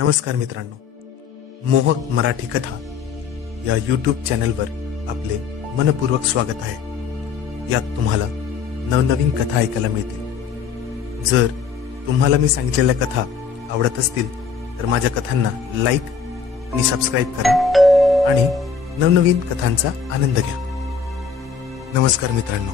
नमस्कार मित्रांनो, मोहक मराठी कथा या यूट्यूब चॅनलवर आपले मनपूर्वक स्वागत आहे। यात तुम्हाला नवनवीन कथा ऐकायला मिळतील। जर तुम्हाला मी सांगितलेल्या कथा आवडत असतील तर माझ्या कथांना लाईक आणि सबस्क्राईब करा आणि नवनवीन कथांचा आनंद घ्या। नमस्कार मित्रांनो,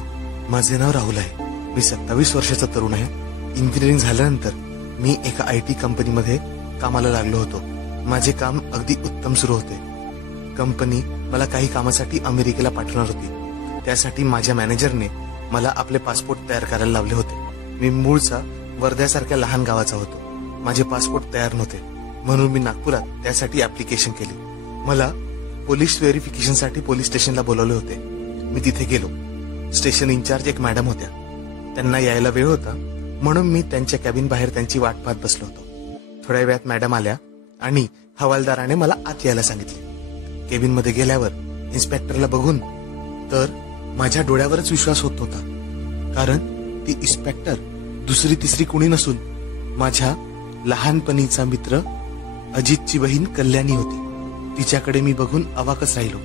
माझे नाव राहुल आहे। मी 27 वर्षाचा तरुण आहे। इंजिनिअरिंग झाल्यानंतर मी एका IT कंपनीमध्ये कामाला लागलो होतो। माझे काम अगदी उत्तम सुरू होते। कंपनी मला काही कामासाठी अमेरिकेला पाठवणार होती। त्यासाठी माझ्या मॅनेजरने मला आपले पासपोर्ट तयार करायला लावले होते। मी मूळचा वर्ध्यासारख्या लहान गावाचा होतो। माझे पासपोर्ट तयार नव्हते, म्हणून मी नागपुरात त्यासाठी ऍप्लिकेशन केली। मला पोलीस व्हेरिफिकेशनसाठी पोलीस स्टेशनला बोलवले होते। मी तिथे गेलो। स्टेशन इन्चार्ज एक मॅडम होत्या। त्यांना यायला वेळ होता, म्हणून मी त्यांच्या कॅबिन बाहेर त्यांची वाट पाहत बसलो होतो। थोड्या वेळात मॅडम आल्या आणि हवालदाराने मला आत यायला सांगितले। केबिन मध्ये गेल्यावर इन्स्पेक्टरला बघून तर माझ्या डोळ्यावरच विश्वास होत नव्हता, कारण ती इन्स्पेक्टर दुसरी तिसरी कुणी नसून माझ्या लहानपणीचा मित्र अजितची बहीण कल्याणी होती। तिच्याकडे मी बघून अवाकच राहिलो।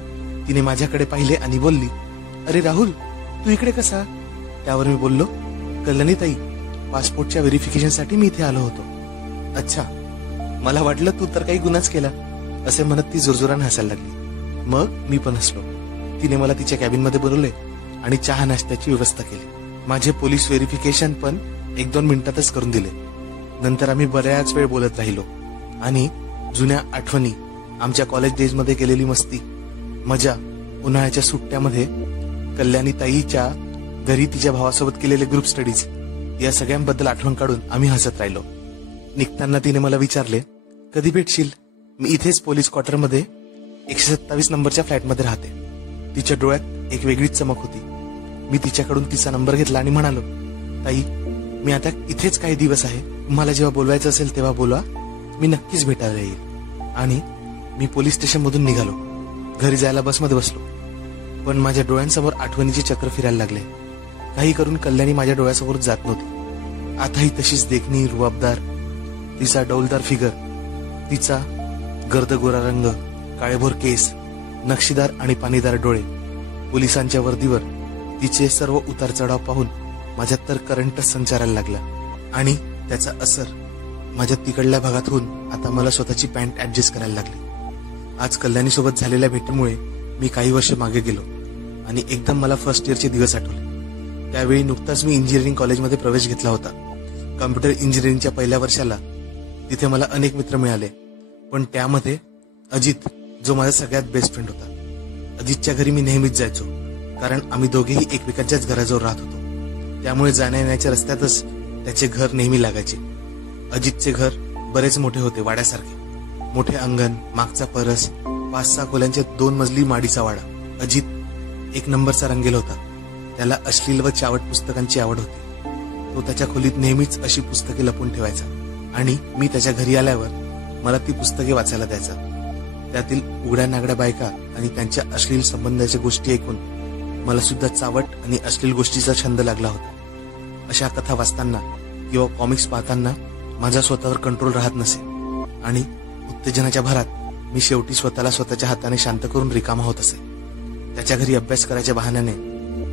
तिने माझ्याकडे पाहिले आणि बोलली, "अरे राहुल, तू इकडे कसा?" त्यावर मी बोललो, "कल्याणी ताई, पासपोर्टच्या व्हेरिफिकेशनसाठी मी इथे आलो होतो." "अच्छा, मला वाटलं तू तर काही गुन्हाच केला," असे म्हणत ती जोरजोराने हसायला लागली। मग मी पण हसलो। तिने मला तिच्या कॅबिनमध्ये बोलवले आणि चहा नाश्त्याची व्यवस्था केली। माझे पोलीस व्हेरिफिकेशन पण 1-2 मिनिटातच करून दिले। नंतर आम्ही बऱ्याच वेळ बोलत राहिलो आणि जुन्या आठवणी, आमच्या कॉलेज डेज मध्ये केलेली मस्ती, मजा, उन्हाळ्याच्या सुट्ट्यामध्ये कल्याणी ताईच्या घरी तिच्या भावासोबत केलेले ग्रुप स्टडीज, या सगळ्यांबद्दल आठवण काढून आम्ही हसत राहिलो। निघताना तिने मला विचारले, "कधी भेटशील?" "मी इथेच पोलीस क्वार्टरमध्ये 127 नंबरच्या फ्लॅटमध्ये राहते." तिच्या डोळ्यात एक वेगळीच चमक होती। मी तिच्याकडून तिचा नंबर घेतला आणि म्हणालो, "ताई, मी आता इथेच काही दिवस आहे। मला जेव्हा बोलवायचं असेल तेव्हा बोलवा, मी नक्कीच भेटायला येईल." आणि मी पोलीस स्टेशन मधून निघालो। घरी जायला बसमध्ये बसलो, पण माझ्या डोळ्यांसमोर आठवणीचे चक्र फिरायला लागले। काही करून कल्याणी माझ्या डोळ्यासमोर जात नव्हती। आताही तशीच देखणी, रुबाबदार, तिचा डौलदार फिगर, तिचा गर्द गोरा रंग, काळेभोर केस, नक्षीदार आणि पाणीदार डोळे, पोलिसांच्या वर्दीवर तिचे सर्व उतार चढाव पाहून माझ्यात तर करंटच संचारायला लागला आणि त्याचा असर माझ्या तिकडल्या भागात होऊन आता मला स्वतःची पॅन्ट ऍडजस्ट करायला लागली। आज कल्याणी सोबत झालेल्या भेटीमुळे मी काही वर्ष मागे गेलो आणि एकदम मला फर्स्ट इयरचे दिवस आठवले। त्यावेळी नुकताच मी इंजिनिअरिंग कॉलेजमध्ये प्रवेश घेतला होता। कम्प्युटर इंजिनिअरिंगच्या पहिल्या वर्षाला तिथे मला अनेक मित्र मिळाले, पण त्यामध्ये अजित, जो माझा सगळ्यात बेस्ट फ्रेंड होता। अजितच्या घरी मी नेहमीच जायचो, कारण आम्ही दोघेही एकमेकांच्याच घराजवळ राहत होतो। त्यामुळे जाण्या येण्याच्या रस्त्यातच त्याचे घर नेहमी लागायचे। अजितचे घर बरेच मोठे होते, वाड्यासारखे। मोठे अंगण, मागचा परस, 5-6 खोल्यांचे 2 मजली माडीचा वाडा। अजित 1 नंबरचा रंगेल होता। त्याला अश्लील व चावट पुस्तकांची आवड होती। तो त्याच्या खोलीत नेहमीच अशी पुस्तके लपून ठेवायचा आणि मी त्याच्या घरी आल्यावर मला ती पुस्तके वाचायला द्यायचा। त्यातील उघड्या नागड्या बायका आणि त्यांच्या अश्लील संबंधाच्या गोष्टी ऐकून मला सुद्धा चावट आणि अश्लील गोष्टीचा छंद लागला होता। अशा कथा वाचताना किंवा कॉमिक्स पाहताना माझा स्वतःवर कंट्रोल राहत नसे आणि उत्तेजनाच्या भरात मी शेवटी स्वतःला स्वतःच्या हाताने शांत करून रिकामा होत असे। त्याच्या घरी अभ्यास करायच्या बहाण्याने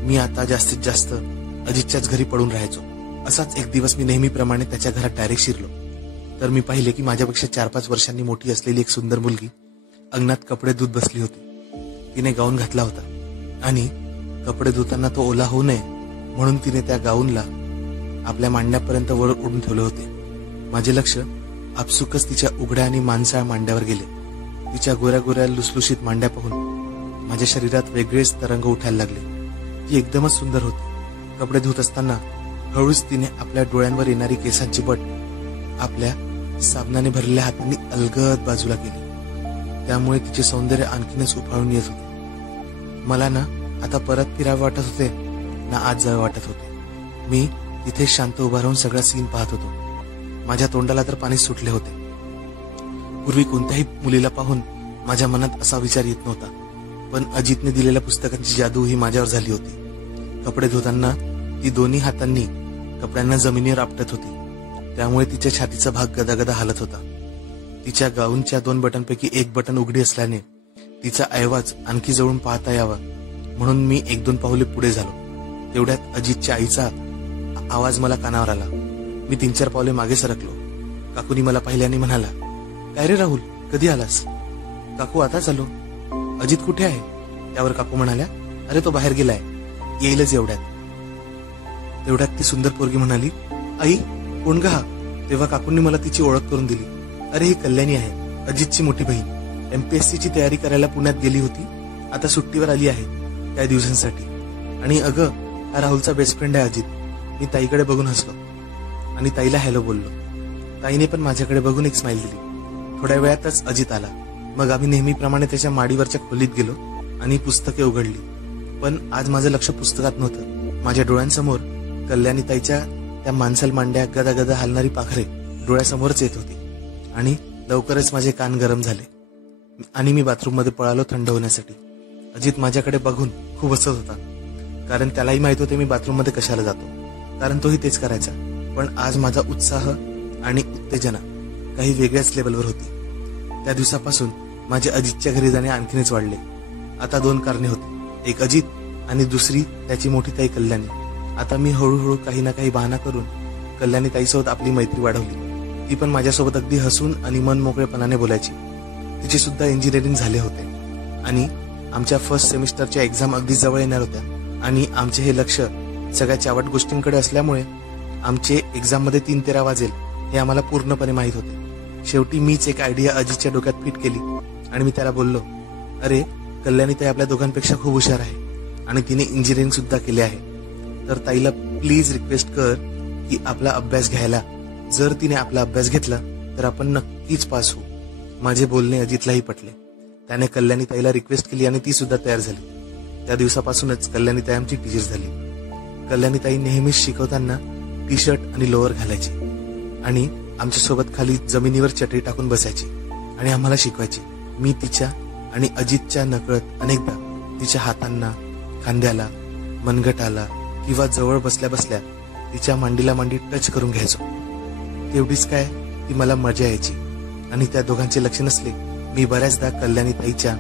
मी आता जास्तीत जास्त अजितच्याच घरी पडून राहायचो। असाच एक दिवस मी नेहमीप्रमाणे त्याच्या घरात डायरेक्ट शिरलो, तर मी पाहिले की माझ्यापेक्षा 4-5 वर्षांनी मोठी असलेली एक सुंदर मुलगी अंगणात कपडे धुत बसली होती। तिने गाऊन घातला होता आणि कपडे धुताना तो ओला होऊ नये म्हणून तिने त्या गाऊनला आपल्या मांड्यापर्यंत वर ओढून ठेवले होते। माझे लक्ष आपसुकच तिच्या उघड्या आणि मांसाळ मांड्यावर गेले। तिच्या गोऱ्या गोऱ्या लुसलुशीत मांड्या पाहून माझ्या शरीरात वेगळेच तरंग उठायला लागले। ती एकदमच सुंदर होती। कपडे धुत असताना हळूच तिने आपल्या डोळ्यांवर येणारी केसांची बट आपल्या साबणाने भरलेल्या हातांनी अलगद बाजूला केली। त्यामुळे तिचे सौंदर्य आणखीनच उफाळून येत होते। मला ना आता परत फिरावे वाटत होते, ना आज जावे वाटत होते। मी तिथे शांत उभा राहून सगळा सीन पाहत होतो। माझ्या तोंडाला तर पाणी सुटले होते। पूर्वी कोणत्याही मुलीला पाहून माझ्या मनात असा विचार येत नव्हता, पण अजितने दिलेल्या पुस्तकांची जादू ही माझ्यावर झाली होती। कपडे धुताना ती दोन्ही हातांनी कपड्यांना जमिनीवर आपटत होती, त्यामुळे तिच्या छातीचा भाग गदागदा हालत होता। तिच्या गाऊनच्या 2 बटनपैकी एक बटन उघडी असल्याने तिचा ऐवाज आणखी जवळून पाहता यावा म्हणून मी 1-2 पावले पुढे झालो. तेवढ्यात अजितच्या आईचा आवाज मला कानावर आला. मी 3-4 पावले मागे सरकलो. काकूनी मला पाहिल्याने म्हणाला, काय रे राहुल, कधी आलास? काकू, आताच आलो. अजित कुठे आहे? त्यावर काकू म्हणाल्या, अरे तो बाहेर गेलाय, येईलच एवढ्यात. तेवढ्यात ती सुंदर पोरगी म्हणाली, आई कोण गा? तेव्हा काकूंनी मला तिची ओळख करून दिली. अरे ही कल्याणी आहे, अजितची मोठी बहीण. MPSCची तयारी करायला पुण्यात गेली होती, आता सुट्टीवर आली आहे काही दिवसांसाठी. आणि अगं, हा राहुलचा बेस्ट फ्रेंड आहे अजित. मी ताईकडे बघून हसलो आणि ताईला हॅलो बोललो. ताईने पण माझ्याकडे बघून एक स्माइल दिली. थोड्या वेळातच अजित आला. मग आम्ही नेहमीप्रमाणे त्याच्या माडीवरच्या खोलीत गेलो आणि पुस्तके उघडली. पण आज माझं लक्ष पुस्तकात नव्हतं. माझ्या डोळ्यांसमोर कल्याणी ताईच्या त्या माणसाल मांड्या, गदागदा हलणारी पाखरे डोळ्यासमोरच येत होती. आणि लवकरच माझे कान गरम झाले आणि मी बाथरूममध्ये पळालो थंड होण्यासाठी. अजित माझ्याकडे बघून खूप हसत होता, कारण त्यालाही माहित होते मी बाथरूममध्ये कशाला जातो, कारण तोही तेच करायचा. पण आज माझा उत्साह आणि उत्तेजना काही वेगळ्याच लेवलवर होती. त्या दिवसापासून माझे अजितच्या घरी जाणे आणखीनच वाढले. आता 2 कारणे होती, एक अजित आणि दुसरी त्याची मोठी ताई कल्याणी. आता मी हळूहळू काही ना काही बहाणा करून कल्याणी ताईसोबत आपली मैत्री वाढवली. ती पण माझ्यासोबत अगदी हसून आणि मन मोकळेपणाने बोलायची. तिचे सुद्धा इंजिनिअरिंग झाले होते आणि आमच्या फर्स्ट सेमिस्टरच्या एक्झाम अगदी जवळ येणार होत्या. आणि आमचे हे लक्ष सगळ्या चावट गोष्टींकडे असल्यामुळे आमचे एक्झाममध्ये 3:13 वाजेल हे आम्हाला पूर्णपणे माहीत होते. शेवटी मीच एक आयडिया अजितच्या डोक्यात फिट केली आणि मी त्याला बोललो, अरे कल्याणी ताई आपल्या दोघांपेक्षा खूप हुशार आहे आणि तिने इंजिनिअरिंग सुद्धा केले आहे. तर ताईला प्लीज रिक्वेस्ट कर की आपला अभ्यास घ्यायला. जर तिने आपला अभ्यास घेतला तर आपण नक्कीच पास होऊ. माझे बोलणे अजितलाही पटले. त्याने कल्याणी ताईला रिक्वेस्ट केली आणि ती सुद्धा तयार झाली. त्या दिवसापासूनच कल्याणी ताई आमची टीचर झाली. कल्याणी ताई नेहमीच शिकवताना टी-शर्ट आणि लोअर घालायची आणि आमच्यासोबत खाली जमिनीवर चटई टाकून बसायची आणि आम्हाला शिकवायची. मी तिच्या आणि अजितच्या नकळत अनेकदा तिच्या हातांना, खांद्याला, मनगटाला किंवा जवळ बसल्या बसल्या तिच्या मांडीला मांडी टच करून घ्यायचो. तेवढीच काय, ती मला मजा यायची. आणि त्या दोघांचे लक्ष नसले, मी बऱ्याचदा कल्याणी ताईच्या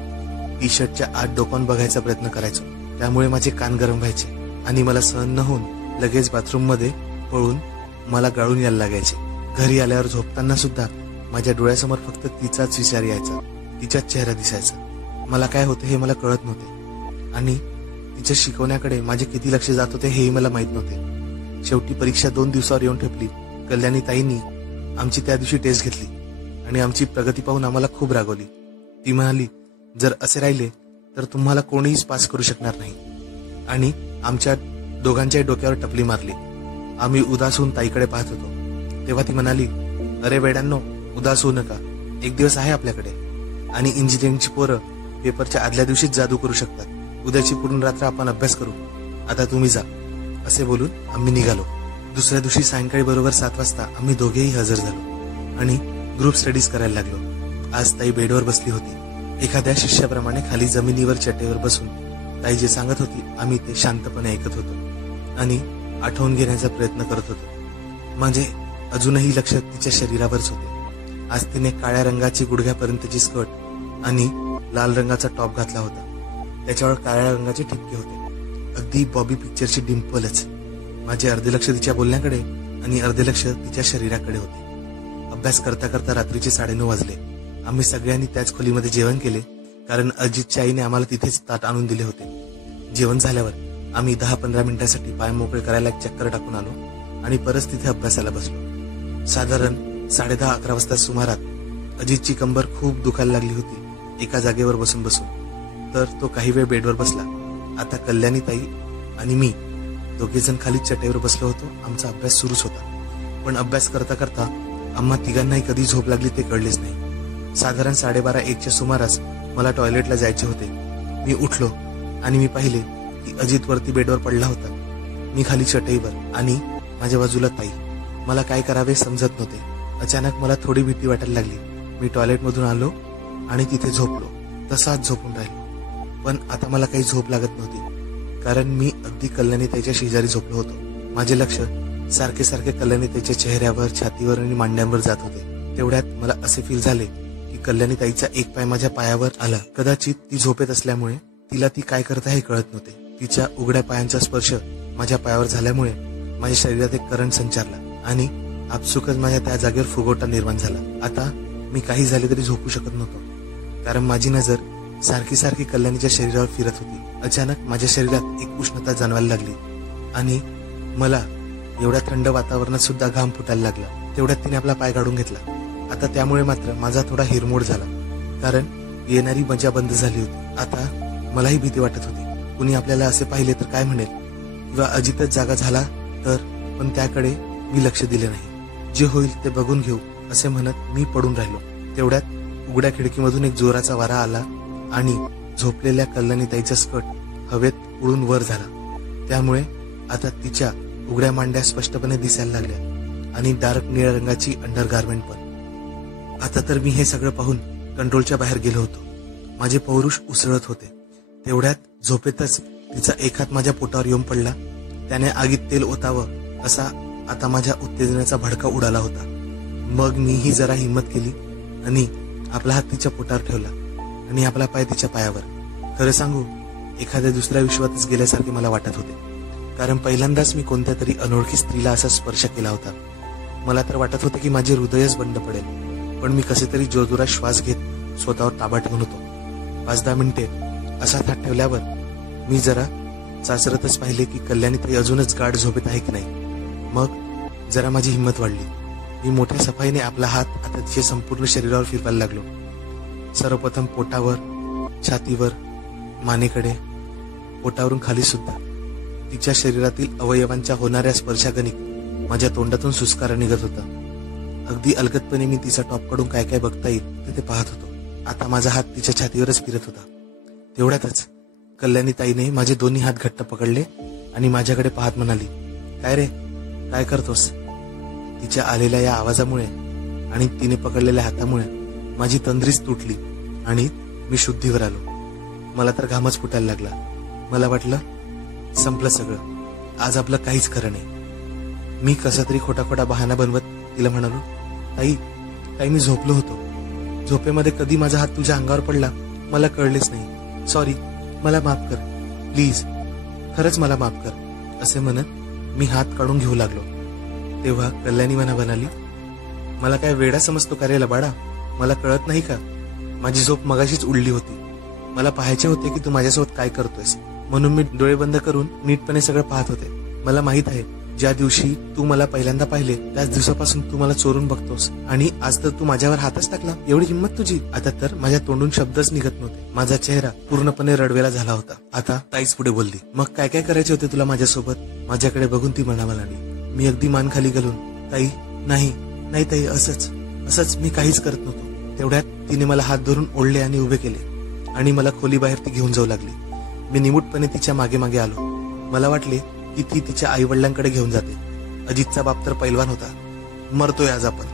टी-शर्टच्या आत डोकावून बघायचा प्रयत्न करायचो. त्यामुळे माझे कान गरम व्हायचे आणि मला सहन न होऊन लगेच बाथरूममध्ये पळून मला गाळून यायला लागायचे. घरी आल्यावर झोपताना सुद्धा माझ्या डोळ्यासमोर फक्त तिचाच विचार यायचा, तिचाच चेहरा दिसायचा. मला काय होते हे मला कळत नव्हते आणि तिच्या शिकवण्याकडे माझे किती लक्ष जात होते हेही मला माहित नव्हते. शेवटी परीक्षा 2 दिवसावर येऊन ठेपली. कल्याणी ताईंनी आमची त्या दिवशी टेस्ट घेतली आणि आमची प्रगती पाहून आम्हाला खूप रागवली. ती म्हणाली, जर असे राहिले तर तुम्हाला कोणीच पास करू शकणार नाही. आणि आमच्या दोघांच्याही डोक्यावर टपली मारली. आम्ही उदास होऊन ताईकडे पाहत होतो. तेव्हा ती म्हणाली, अरे वेड्यांनो, उदास होऊ नका, एक दिवस आहे आपल्याकडे आणि इंजिनिअरिंगची पोरं पेपरच्या आदल्या दिवशीच जादू करू शकतात. उद्याची पूर्ण रात्र आपण अभ्यास करू, आता तुम्ही जा. असे बोलून आम्ही निघालो. दुसऱ्या दिवशी सायंकाळी बरोबर 7 वाजता आम्ही दोघेही हजर झालो आणि ग्रुप स्टडीज करायला लागलो. आज ताई बेडवर बसली होती. एखाद्या शिष्याप्रमाणे खाली जमिनीवर चटईवर बसून ताई जे सांगत होती आम्ही ते शांतपणे ऐकत होतो आणि आठवून घेण्याचा प्रयत्न करत होतो. म्हणजे अजूनही लक्ष तिच्या शरीरावरच होते. आज तिने काळ्या रंगाची गुडघ्यापर्यंतची स्कर्ट आणि लाल रंगाचा टॉप घातला होता. त्याच्यावर काळ्या रंगाचे ठिपके होते, अगदी बॉबी पिक्चरची डिम्पलच. माझे अर्धे लक्ष तिच्या बोलण्याकडे आणि अर्धे लक्ष तिच्या शरीराकडे होते. अभ्यास करता करता रात्रीचे 9:30 वाजले. आम्ही सगळ्यांनी त्याच खोलीमध्ये जेवण केले, कारण अजितच्या आईने आम्हाला तिथेच ताट आणून दिले होते. जेवण झाल्यावर आम्ही 10-15 मिनिटांसाठी पाय मोकळे करायला एक चक्कर टाकून आलो आणि परत तिथे अभ्यासाला बसलो. साधारण 10:30-11 वाजता सुमारात अजितची कंबर खूप दुखायला लागली होती एका जागेवर बसून बसून. तर तो काही वेळ बेडवर बसला. आता कल्याणी ताई आणि मी दोघेजण खाली चटईवर बसलो होतो. आमचा अभ्यास सुरूच होता. पण अभ्यास करता करता आम्हा तिघांनाही कधी झोप लागली ते कळलेच नाही. साधारण 12:30-1च्या सुमारास मला टॉयलेटला जायचे होते. मी उठलो आणि मी पाहिले की अजित वरती बेडवर पडला होता. मी खाली चटईवर आणि माझ्या बाजूला ताई. मला काय करावे समजत नव्हते. अचानक मला थोडी भीती वाटायला लागली. मी टॉयलेटमधून आलो आणि तिथे झोपलो. तसाच झोपून राहिलो. पण आता मला काही झोप लागत नव्हती, कारण मी अगदी कल्याणी ताईच्या शेजारी झोपलो होतो. माझे लक्ष सारखे सारखे कल्याणी ताईच्या चेहऱ्यावर, छातीवर आणि मांड्यांवर जात होते. तेवढ्यात मला असे फील झाले की कल्याणी ताईचा एक पाय माझ्या पायावर आला. कदाचित ती झोपेत असल्यामुळे तिला ती काय करत आहे हे कळत नव्हते. तिच्या उघड्या पायांचा स्पर्श माझ्या पायावर झाल्यामुळे माझ्या शरीरात एक करंट संचारला आणि आपसुकच माझ्या त्या जागेवर फुगवटा निर्माण झाला. आता मी काही झाले तरी झोपू शकत नव्हतो, कारण माझी नजर सारखी सारखी कल्याणीच्या शरीरावर फिरत होती. अचानक माझ्या शरीरात एक उष्णता जाणवायला लागली आणि मला एवढ्या थंड वातावरणात सुद्धा घाम फुटायला लागला. तेवढ्यात तिने आपला पाय काढून घेतला. आता त्यामुळे मात्र माझा थोडा हिरमोड झाला, कारण येणारी मजा बंद झाली होती. आता मलाही भीती वाटत होती. कुणी आपल्याला असे पाहिले तर काय म्हणेल, किंवा अजितच जागा झाला तर. पण त्याकडे मी लक्ष दिले नाही. जे होईल ते बघून घेऊ असे म्हणत मी पडून राहिलो. तेवढ्यात उघड्या खिडकीमधून एक जोराचा वारा आला आणि झोपलेल्या कल्याणीताईचा स्कर्ट हवेत उडून वर झाला. त्यामुळे आता तिच्या उघड्या मांड्या स्पष्टपणे दिसायला लागल्या आणि डार्क निळ्या रंगाची अंडरगार्मेंट पण. आता तर मी हे सगळं पाहून कंट्रोलच्या बाहेर गेलो होतो. माझे पौरुष उसळत होते. तेवढ्यात झोपेतच तिचा एक हात माझ्या पोटावर येऊन पडला. त्याने आगीत तेल ओतावं असा आता माझ्या उत्तेजनेचा भडका उडाला होता. मग मीही जरा हिंमत केली आणि आपला हात तिच्या पोटावर ठेवला आणि आपला पाय तिच्या पायावर. खरं सांगू, एखाद्या दुसऱ्या विश्वातच गेल्यासारखे मला वाटत होते, कारण पहिल्यांदाच मी कोणत्या तरी अनोळखी स्त्रीला असा स्पर्श केला होता. मला तर वाटत होते की माझे हृदयच बंद पडेल, पण मी कसे तरी जोरजोरात श्वास घेत स्वतःवर ताबा ठेवून होतो. 5-10 मिनिटे असा हात ठेवल्यावर मी जरा चाचरतच पाहिले की कल्याणीताई अजूनच गाढ झोपेत आहे की नाही. मग जरा माझी हिंमत वाढली. मी मोठ्या सफाईने आपला हात आता तिच्या संपूर्ण शरीरावर फिरवायला लागलो. सर्वप्रथम पोटावर, छातीवर, मानेकडे, पोटावरून खाली सुद्धा. तिच्या शरीरातील अवयवांच्या होणाऱ्या स्पर्शागणिक माझ्या तोंडातून सुस्कारा निघत होता. अगदी अलगदपणे मी तिचा टॉप काढून काय काय बघता येईल ते पाहत होतो. आता माझा हात तिच्या छातीवरच फिरत होता. तेवढ्यातच कल्याणीताईने माझे दोन्ही हात घट्ट पकडले आणि माझ्याकडे पाहत म्हणाली, काय रे, काय करतोस? तिच्या आलेल्या या आवाजामुळे आणि तिने पकडलेल्या हातामुळे माझी तंद्रीच तुटली आणि मी शुद्धीवर आलो. मला तर घामच फुटायला लागला. मला वाटलं संपलं सगळं, आज आपलं काहीच खरं नाही. मी कसा तरी खोटा खोटा बहाणा बनवत तिला म्हणालो, ताई मी झोपलो होतो. झोपेमध्ये कधी माझा हात तुझ्या अंगावर पडला मला कळलेच नाही. सॉरी, मला माफ कर प्लीज, खरंच मला माफ कर असे म्हणत मी हात काढून घेऊ लागलो. तेव्हा कल्याणी मला म्हणाली, मला काय वेडा समजतो का रे लबाडा? मला कळत नाही का? माझी झोप मगाशीच उडली होती. मला पाहायचे होते की तू माझ्यासोबत काय करतोयस, म्हणून मी डोळे बंद करून नीटपणे सगळं पाहत होते. मला माहित आहे, ज्या दिवशी तू मला पहिल्यांदा पाहिले त्याच दिवसापासून तू मला चोरून बघतोस आणि आज तर तू माझ्यावर हातच टाकला. एवढी हिंमत तुझी? आता तर माझ्या तोंडून शब्दच निघत नव्हते. माझा चेहरा पूर्णपणे रडवेला झाला होता. आता ताईच पुढे बोलली, मग काय काय करायचे होते तुला माझ्यासोबत? माझ्याकडे बघून ती म्हणायला लागली. मी अगदी मान खाली घालून, ताई नाही ताई, असंच मी काहीच करत नव्हतो. तेवढ्यात तिने मला हात धरून ओढले आणि उभे केले आणि मला खोलीबाहेर ती घेऊन जाऊ लागली. मी निमूटपणे तिच्या मागे मागे आलो. मला वाटले की ती तिच्या आई वडिलांकडे घेऊन जाते. अजितचा बाप तर पैलवान होता. मरतोय आज आपण,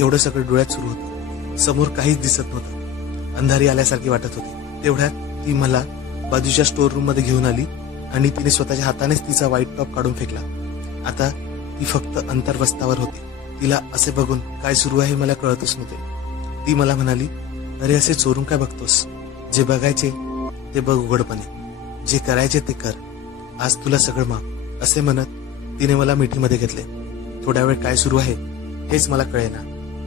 एवढं सगळं डोळ्यात सुरू होतं. समोर काहीच दिसत नव्हतं. अंधारी आल्यासारखी वाटत होती. तेवढ्यात ती मला बाजूच्या स्टोर रूम मध्ये घेऊन आली आणि तिने स्वतःच्या हातानेच तिचा व्हाईट टॉप काढून फेकला. आता ती फक्त अंतर्वस्तावर होती. तिला असे बघून काय सुरू आहे मला कळतच नव्हते. ती मला म्हणाली, अरे असे चोरून काय बघतोस? जे बघायचे ते बघ उघडपणे, जे करायचे ते कर, आज तुला सगळं माफ असे म्हणत तिने मला मिठीमध्ये घेतले. थोड्या वेळ काय सुरू आहे हेच मला कळेना.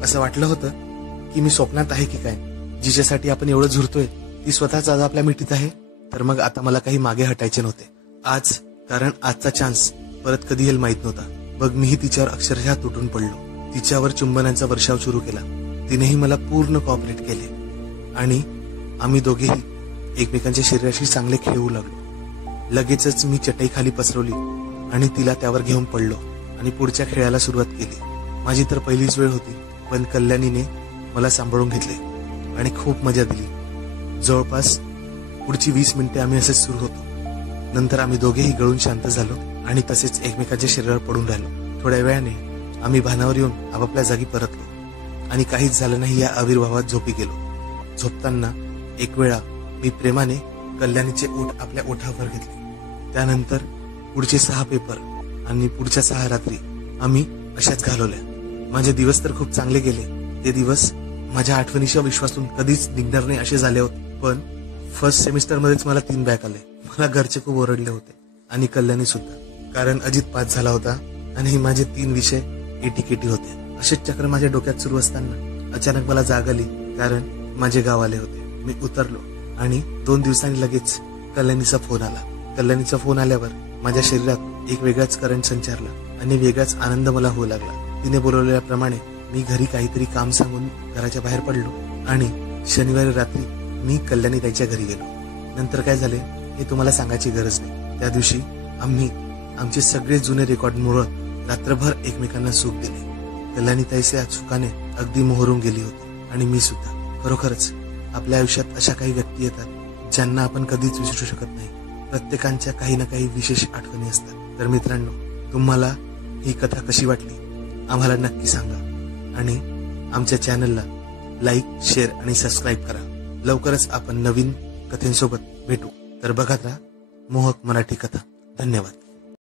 असं वाटलं होतं की मी स्वप्नात आहे की काय. जिच्यासाठी आपण एवढं झुरतोय ती स्वतःच आज आपल्या मिठीत आहे. तर मग आता मला काही मागे हटायचे नव्हते आज, कारण आजचा चान्स परत कधी येईल माहित नव्हता. बघ मीही तिच्यावर अक्षरशः तुटून पडलो. तिच्यावर चुंबनांचा वर्षाव सुरू केला. तिनेही मला पूर्ण कॉपरेट केले आणि आम्ही दोघेही एकमेकांच्या शरीराशी चांगले खेळू लागलो. लगेचच मी चटई खाली पसरवली आणि तिला त्यावर घेऊन पडलो आणि पुढच्या खेळाला सुरुवात केली. माझी तर पहिलीच वेळ होती, पण कल्याणीने मला सांभाळून घेतले आणि खूप मजा दिली. जवळपास पुढची 20 मिनिटे आम्ही असेच सुरू होतो. नंतर आम्ही दोघेही गळून शांत झालो आणि तसेच एकमेकांच्या शरीरावर पडून राहिलो. थोड्या वेळाने आम्ही भानावर येऊन आपापल्या जागी परतलो आणि काहीच झालं नाही या आविर्भावात झोपी गेलो. झोपताना एक वेळा मी प्रेमाने कल्याणीचे ओठ आपल्या ओठावर घेतले. त्यानंतर पुढचे 6 पेपर आणि पुढच्या 6 रात्री आम्ही अशाच घालवल्या. माझे दिवस तर खूप चांगले गेले. ते दिवस माझ्या आठवणीच्या विश्वासून कधीच निघणार नाही असे झाले होते. पण फर्स्ट सेमिस्टर मध्येच मला 3 बॅक आले. मला घरचे खूप ओरडले होते आणि कल्याणी सुद्धा, कारण अजित पास झाला होता आणि माझे 3 विषय एटीकेटी होते. असेच चक्र माझ्या डोक्यात सुरू असताना अचानक मला जाग आली, कारण माझे गाव आले होते. मी उतरलो आणि 2 दिवसांनी लगेच कल्याणीचा फोन आला. कल्याणीचा फोन आल्यावर माझ्या शरीरात एक वेगळाच करंट संचारला आणि वेगळाच आनंद मला होऊ लागला. तिने बोलवलेल्याप्रमाणे मी घरी काहीतरी काम सांगून घराच्या बाहेर पडलो आणि शनिवारी रात्री मी कल्याणी ताईच्या घरी गेलो. नंतर काय झाले हे तुम्हाला सांगायची गरज नाही. त्या दिवशी आम्ही आमचे सगळे जुने रेकॉर्ड मुळत रात्रभर एकमेकांना सुख दिले. कल्याणी ताईच्या सुखाने अगदी मोहरून गेली होती आणि मी सुद्धा. खरोखरच आपल्या आयुष्यात अशा काही व्यक्ती येतात ज्यांना आपण कधीच विसरू शकत नाही. प्रत्येकांच्या काही ना काही विशेष आठवणी असतात. तर मित्रांनो, तुम्हाला ही कथा कशी वाटली आम्हाला नक्की सांगा आणि आमच्या चॅनलला लाईक, शेअर आणि सबस्क्राईब करा. लवकरच आपण नवीन कथेंसोबत भेटू. तर बघत राहा मोहक मराठी कथा. धन्यवाद.